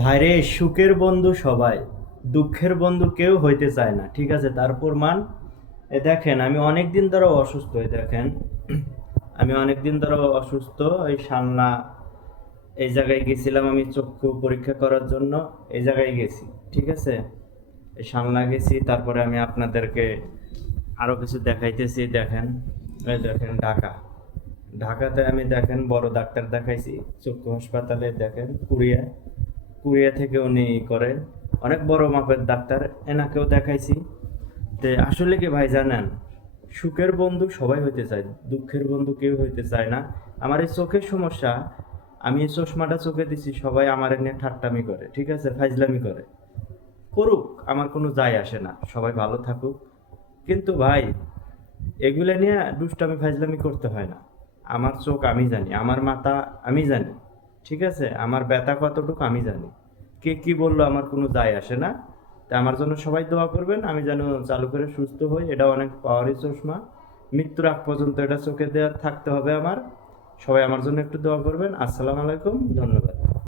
ভাইরে, সুখের বন্ধু সবাই, দুঃখের বন্ধু কেউ হইতে চায় না, ঠিক আছে? তার প্রমাণ দেখেন, আমি অনেক দিন ধরে অসুস্থ। দেখেন, আমি অনেক দিন ধরে অসুস্থ। এই সামনা এই জায়গায় গেছিলাম আমি চক্ষু পরীক্ষা করার জন্য। এই জায়গায় গেছি, ঠিক আছে? এই সামনা গেছি, তারপরে আমি আপনাদেরকে আরো কিছু দেখাইতেছি। দেখেন, এই দেখেন ঢাকা। ঢাকাতে আমি দেখেন বড় ডাক্তার দেখাইছি, চক্ষু হাসপাতালে। দেখেন কুড়িয়া, কুড়িয়া থেকে উনি করেন, অনেক বড় মাপের ডাক্তার, এনাকেও দেখাইছি। তে আসলে কি ভাই জানেন, সুখের বন্ধু সবাই হইতে চায়, দুঃখের বন্ধু কেউ হইতে চায় না। আমার এই চোখের সমস্যা, আমি এই চশমাটা চোখে দিছি, সবাই আমার নিয়ে ঠাট্টামি করে, ঠিক আছে, ফাইজলামি করে। করুক, আমার কোনো যায় আসে না, সবাই ভালো থাকুক। কিন্তু ভাই, এগুলো নিয়ে দুষ্টামি ফাইজলামি করতে হয় না। আমার চোখ আমি জানি, আমার মাথা আমি জানি, ঠিক আছে? আমার ব্যথা কতটুকু আমি জানি। কে কি বললো আমার কোনো যায় আসে না। তা আমার জন্য সবাই দোয়া করবেন, আমি যেন চালু করে সুস্থ হই। এটা অনেক পাওয়ারি চশমা, মৃত্যুর আগ পর্যন্ত এটা চোখে দেওয়া থাকতে হবে আমার। সবাই আমার জন্য একটু দোয়া করবেন। আসসালামু আলাইকুম, ধন্যবাদ।